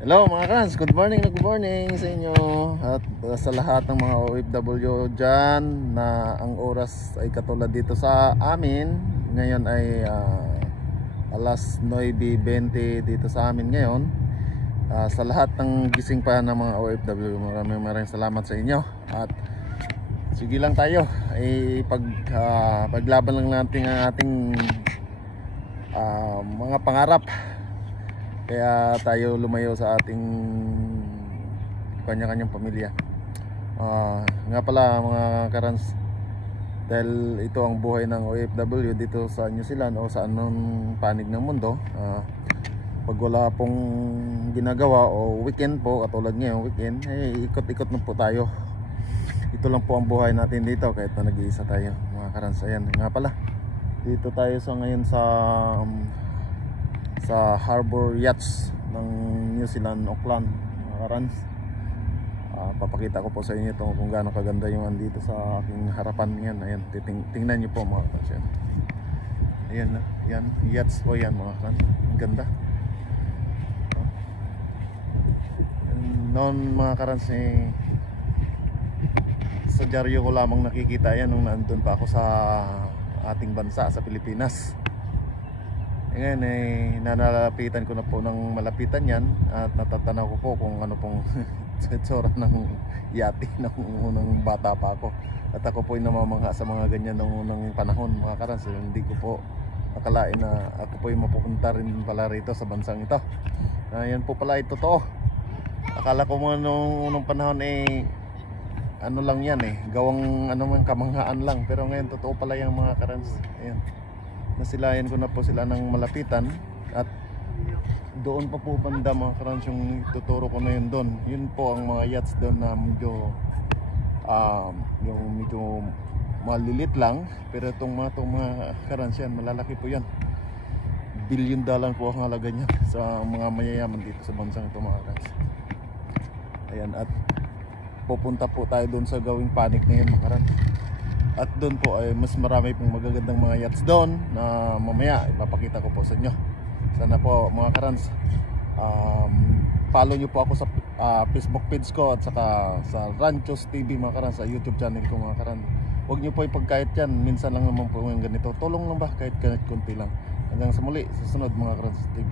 Hello mga friends, good morning sa inyo at sa lahat ng mga OFW dyan na ang oras ay katulad dito sa amin. Ngayon ay alas 9:20 dito sa amin ngayon. Sa lahat ng gising pa ng mga OFW, maraming salamat sa inyo. At sige lang tayo, ay paglaban lang natin ang ating mga pangarap. Kaya tayo lumayo sa ating kanya-kanyang pamilya. Nga pala mga karans, dahil ito ang buhay ng OFW dito sa New Zealand o sa anong panig ng mundo, pag wala pong ginagawa o weekend po, katulad ngayong weekend, ikot-ikot na po tayo. Ito lang po ang buhay natin dito kahit na nag-iisa tayo mga karans. Ayan nga pala, dito tayo ngayon sa Harbour Yachts ng New Zealand, Auckland mga karans. Papakita ko po sa inyo kung gaano kaganda yung andito sa aking harapan. Yan, ayan, tingnan nyo po mga karans. Ayan, yan, yachts po yan mga karans. Ang ganda. Noon mga karans, sa dyaryo ko lamang nakikita yan nung nandun pa ako sa ating bansa, sa Pilipinas. Ngayon nanalapitan ko na po ng malapitan yan at natatanaw ko po kung ano pong tsura ng yate ng unang bata pa ako. At ako po ay namamangha sa mga ganyan ng unang panahon mga karans. Hindi ko po akalain na ako po ay mapupunta rin pala rito sa bansang ito. Yan po pala ito totoo. Akala ko mo nung unang panahon ano lang yan gawang ano man kamanghaan lang, pero ngayon totoo pala yung mga karans. Ayan, nasilayan ko na po sila ng malapitan at doon pa po banda mga karans yung tuturo ko na yun doon. Yun po ang mga yachts doon na medyo yung medyo malilit lang, pero itong mga karans yan malalaki po yan. $1 billion po ang halaga niya sa mga mayayaman dito sa bansang ito mga karans. Ayan, at pupunta po tayo doon sa gawing panik na yun mga karans. At doon po ay mas marami pong magagandang mga yachts doon na mamaya ipapakita ko po sa inyo. Sana po mga karans, follow nyo po ako sa Facebook page ko at saka sa Ranchos TV mga karans, sa YouTube channel ko mga karans. Huwag nyo po ipagkait yan, minsan lang naman po yung ganito. Tulong lang ba kahit konti lang. Hanggang sa muli, sa sunod mga karans TV.